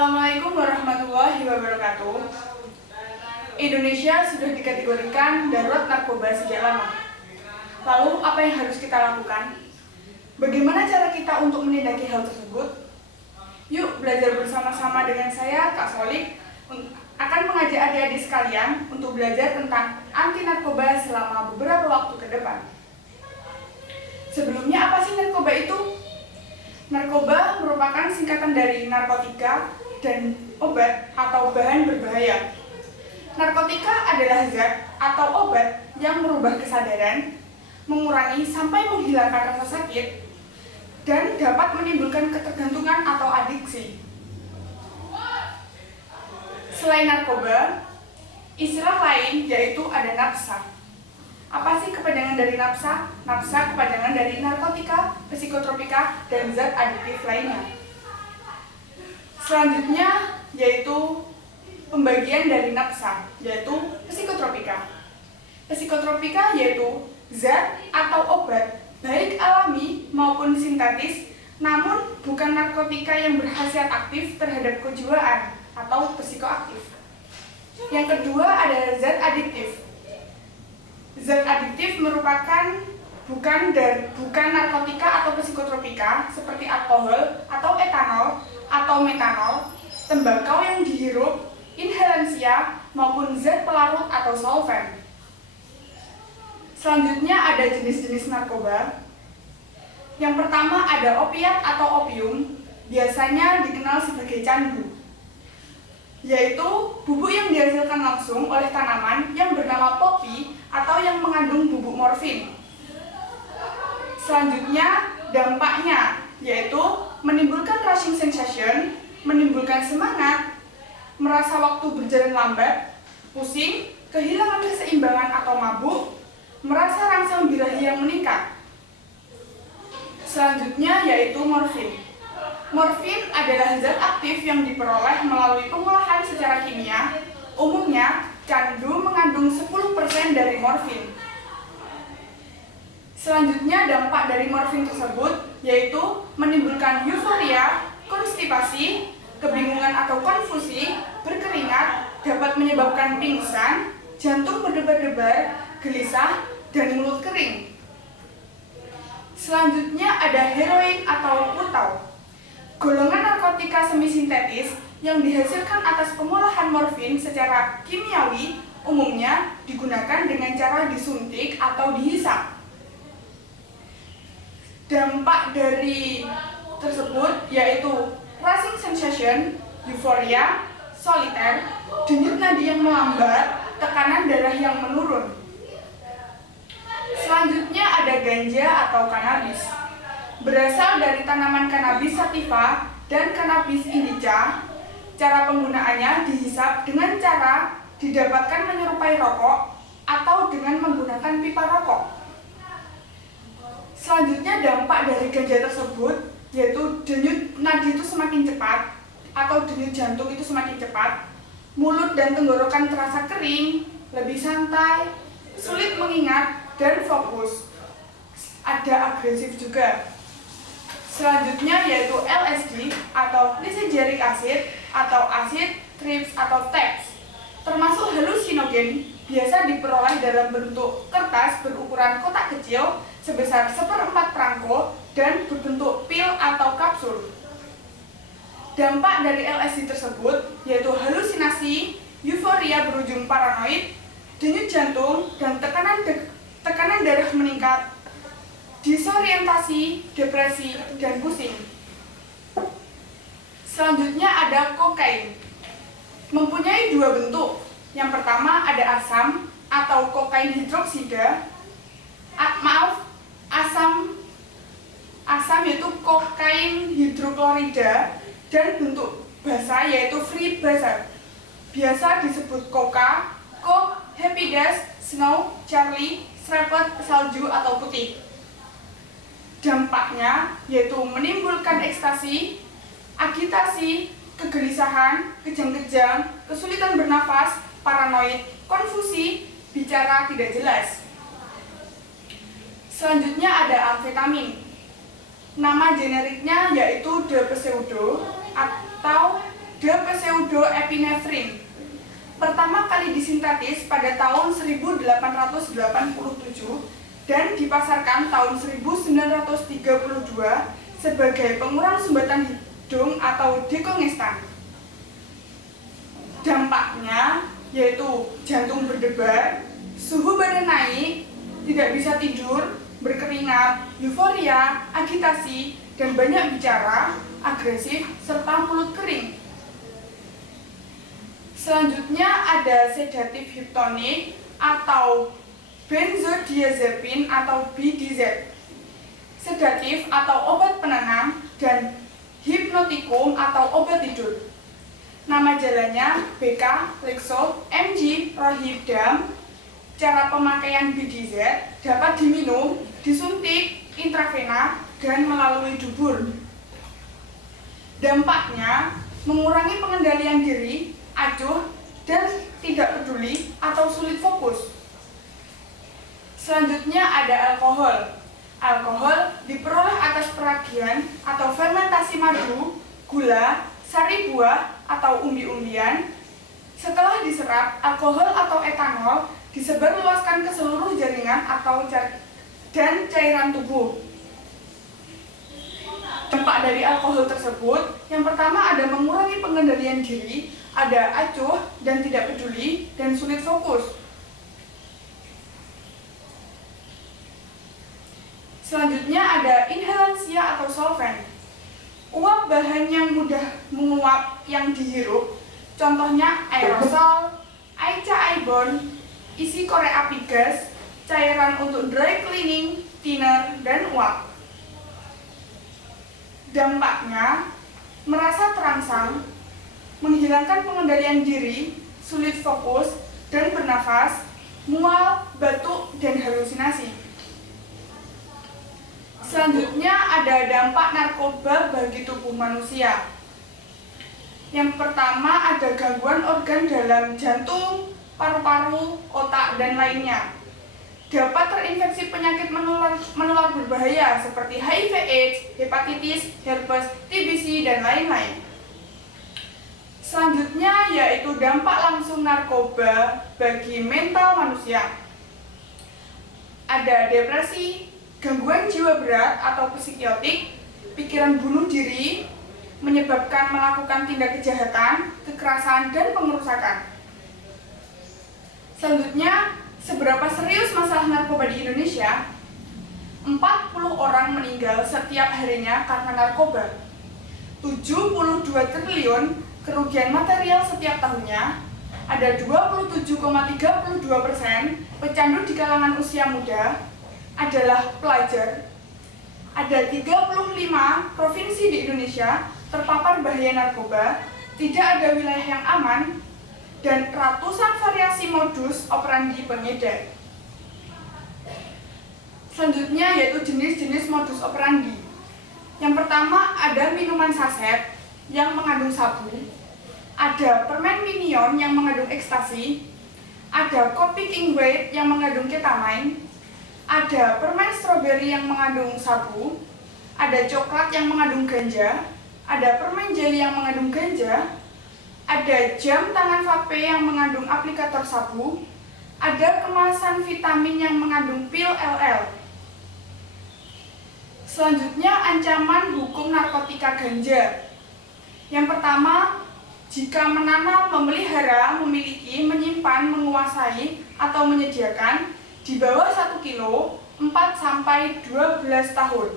Assalamualaikum warahmatullahi wabarakatuh. Indonesia sudah dikategorikan darurat narkoba sejak lama. Lalu apa yang harus kita lakukan? Bagaimana cara kita untuk menindaki hal tersebut? Yuk belajar bersama-sama dengan saya, Kak Solik, akan mengajak adik-adik sekalian untuk belajar tentang anti narkoba selama beberapa waktu ke depan. Sebelumnya, apa sih narkoba itu? Narkoba merupakan singkatan dari narkotika dan obat atau bahan berbahaya. Narkotika adalah zat atau obat yang merubah kesadaran, mengurangi sampai menghilangkan rasa sakit, dan dapat menimbulkan ketergantungan atau adiksi. Selain narkoba, istilah lain yaitu ada nafsa. Apa sih kepanjangan dari nafsa? Nafsa kepanjangan dari narkotika, psikotropika, dan zat adiktif lainnya. Selanjutnya yaitu pembagian dari nafsa, yaitu psikotropika. Psikotropika yaitu zat atau obat, baik alami maupun sintetis, namun bukan narkotika yang berkhasiat aktif terhadap kejiwaan atau psikoaktif. Yang kedua ada zat adiktif. Zat adiktif merupakan bukan narkotika atau psikotropika seperti alkohol atau etanol atau metanol, tembakau yang dihirup, inhalansia, maupun zat pelarut atau solvent. Selanjutnya ada jenis-jenis narkoba. Yang pertama ada opiat atau opium, biasanya dikenal sebagai candu, yaitu bubuk yang dihasilkan langsung oleh tanaman yang bernama popi atau yang mengandung bubuk morfin. Selanjutnya, dampaknya yaitu menimbulkan rushing sensation, menimbulkan semangat, merasa waktu berjalan lambat, pusing, kehilangan keseimbangan atau mabuk, merasa rangsang birahi yang meningkat. Selanjutnya yaitu morfin. Morfin adalah zat aktif yang diperoleh melalui pengolahan secara kimia. Umumnya, candu mengandung 10% dari morfin. Selanjutnya, dampak dari morfin tersebut yaitu menimbulkan euforia, konstipasi, kebingungan atau konfusi, berkeringat, dapat menyebabkan pingsan, jantung berdebar-debar, gelisah, dan mulut kering. Selanjutnya ada heroin atau putau. Golongan narkotika semi-sintetis yang dihasilkan atas pengolahan morfin secara kimiawi umumnya digunakan dengan cara disuntik atau dihisap. Dampak dari tersebut yaitu rushing sensation, euforia, soliter, denyut nadi yang melambat, tekanan darah yang menurun. Selanjutnya ada ganja atau kanabis. Berasal dari tanaman Cannabis sativa dan Cannabis indica. Cara penggunaannya dihisap dengan cara didapatkan menyerupai rokok atau dengan menggunakan pipa rokok. Selanjutnya dampak dari ganja tersebut yaitu denyut nadi itu semakin cepat atau denyut jantung itu semakin cepat, mulut dan tenggorokan terasa kering, lebih santai, sulit mengingat dan fokus. Ada agresif juga. Selanjutnya yaitu LSD atau lisogeric acid atau acid trips atau TAPS. Termasuk halusinogen, biasa diperoleh dalam bentuk kertas berukuran kotak kecil sebesar 1/4 perangko dan berbentuk pil atau kapsul. Dampak dari LSD tersebut yaitu halusinasi, euforia berujung paranoid, denyut jantung, dan tekanan darah meningkat, disorientasi, depresi, dan pusing. Selanjutnya ada kokain. Mempunyai dua bentuk. Yang pertama ada asam atau kokain hidroksida. Asam yaitu kokain hidroklorida, dan bentuk basa yaitu free basa. Biasa disebut coca, coke, happy dash, snow, charlie, serepet, salju, atau putih. Dampaknya yaitu menimbulkan ekstasi, agitasi, kegelisahan, kejang-kejang, kesulitan bernafas, paranoid, konfusi, bicara tidak jelas. Selanjutnya ada amfetamin. Nama generiknya yaitu de pseudo atau de pseudoepinefrin. Pertama kali disintetis pada tahun 1887 dan dipasarkan tahun 1932 sebagai pengurang sumbatan hidung atau dekongestan. Dampaknya yaitu jantung berdebar, suhu badan naik, tidak bisa tidur, berkeringat, euforia, agitasi, dan banyak bicara, agresif, serta mulut kering. Selanjutnya ada sedatif hipnotik atau benzodiazepin atau BDZ, sedatif atau obat penenang, dan hipnotikum atau obat tidur. Nama jalannya BK, Lexo, MG, Rohibdam. Cara pemakaian BDZ dapat diminum, disuntik, intravena, dan melalui dubur. Dampaknya mengurangi pengendalian diri, acuh, dan tidak peduli atau sulit fokus. Selanjutnya ada alkohol. Alkohol diperoleh atas peragian atau fermentasi madu, gula, sari buah, atau umbi-umbian. Setelah diserap, alkohol atau etanol disebarluaskan ke seluruh jaringan atau dan cairan tubuh. Dampak dari alkohol tersebut, yang pertama ada mengurangi pengendalian diri, ada acuh dan tidak peduli, dan sulit fokus. Selanjutnya ada inhalansia atau solvent. Uap bahan yang mudah menguap yang dihirup, contohnya aerosol, aica aibon, isi korek api gas, cairan untuk dry cleaning, thinner, dan uap. Dampaknya merasa terangsang, menghilangkan pengendalian diri, sulit fokus dan bernafas, mual, batuk, dan halusinasi. Selanjutnya ada dampak narkoba bagi tubuh manusia. Yang pertama ada gangguan organ dalam jantung, paru-paru, otak, dan lainnya. Dapat terinfeksi penyakit menular berbahaya seperti HIV/AIDS, hepatitis, herpes, TBC, dan lain-lain. Selanjutnya yaitu dampak langsung narkoba bagi mental manusia. Ada depresi, gangguan jiwa berat atau psikiotik, pikiran bunuh diri, menyebabkan melakukan tindak kejahatan, kekerasan, dan pengerusakan. Selanjutnya, seberapa serius masalah narkoba di Indonesia? 40 orang meninggal setiap harinya karena narkoba. 72 triliun kerugian material setiap tahunnya. Ada 27,32% pecandu di kalangan usia muda adalah pelajar. Ada 35 provinsi di Indonesia terpapar bahaya narkoba, tidak ada wilayah yang aman, dan ratusan variasi modus operandi pengedar. Selanjutnya yaitu jenis-jenis modus operandi. Yang pertama ada minuman saset yang mengandung sabu, ada permen minion yang mengandung ekstasi, ada kopi king weight yang mengandung ketamine, ada permen stroberi yang mengandung sabu, ada coklat yang mengandung ganja, ada permen jelly yang mengandung ganja, ada jam tangan vape yang mengandung aplikator sabu, ada kemasan vitamin yang mengandung pil LL. Selanjutnya ancaman hukum narkotika ganja. Yang pertama, jika menanam, memelihara, memiliki, menyimpan, menguasai, atau menyediakan di bawah 1 kilo, 4-12 tahun.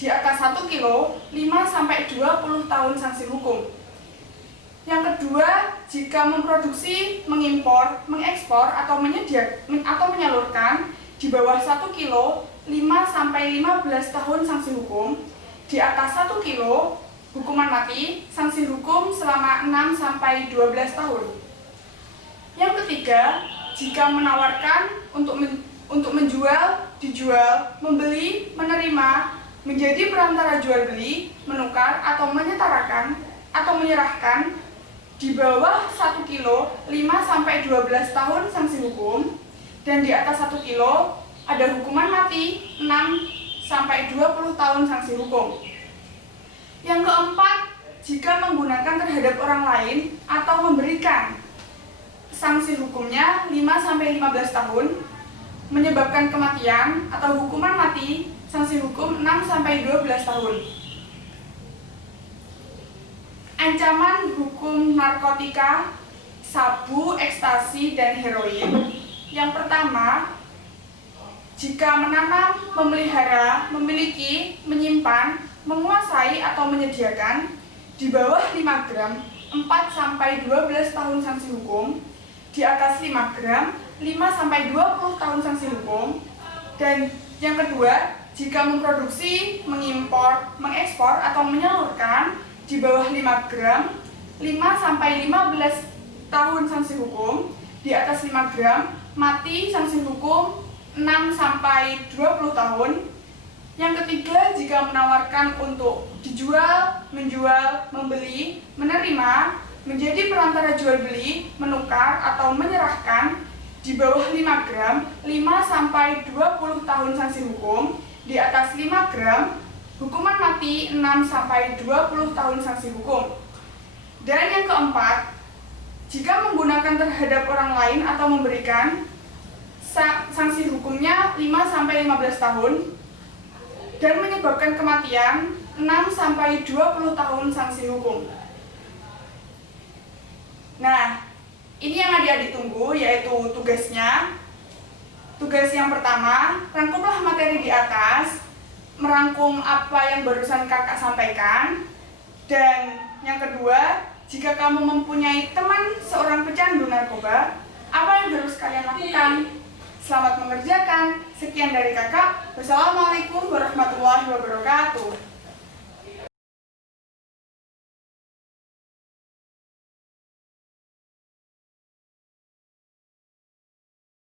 Di atas 1 kilo, 5-20 tahun sanksi hukum. Yang kedua, jika memproduksi, mengimpor, mengekspor, atau menyalurkan di bawah 1 kilo, 5-15 tahun sanksi hukum. Di atas 1 kilo, hukuman mati, sanksi hukum selama 6-12 tahun. Yang ketiga, jika menawarkan untuk menjual, dijual, membeli, menerima, menjadi perantara jual beli, menukar atau menyetarakan atau menyerahkan di bawah 1 kilo 5-12 tahun sanksi hukum, dan di atas 1 kilo ada hukuman mati 6-20 tahun sanksi hukum. Yang keempat, jika menggunakan terhadap orang lain atau memberikan. Sanksi hukumnya 5-15 tahun, menyebabkan kematian atau hukuman mati, sanksi hukum 6-12 tahun. Ancaman hukum narkotika, sabu, ekstasi, dan heroin. Yang pertama, jika menanam, memelihara, memiliki, menyimpan, menguasai, atau menyediakan di bawah 5 gram, 4-12 tahun sanksi hukum, di atas 5 gram, 5-20 tahun sanksi hukum. Dan yang kedua, jika memproduksi, mengimpor, mengekspor, atau menyalurkan di bawah 5 gram, 5-15 tahun sanksi hukum, di atas 5 gram, mati sanksi hukum 6-20 tahun. Yang ketiga, jika menawarkan untuk dijual, menjual, membeli, menerima, menjadi perantara jual beli, menukar, atau menyerahkan di bawah 5 gram, 5-20 tahun sanksi hukum, di atas 5 gram, hukuman mati 6-20 tahun sanksi hukum. Dan yang keempat, jika menggunakan terhadap orang lain atau memberikan, sanksi hukumnya 5-15 tahun dan menyebabkan kematian 6-20 tahun sanksi hukum. Nah, ini yang adik-adik tunggu, yaitu tugasnya. Tugas yang pertama, rangkumlah materi di atas, merangkum apa yang barusan kakak sampaikan. Dan yang kedua, jika kamu mempunyai teman seorang pecandu narkoba, apa yang harus kalian lakukan? Selamat mengerjakan. Sekian dari kakak. Wassalamualaikum warahmatullahi wabarakatuh.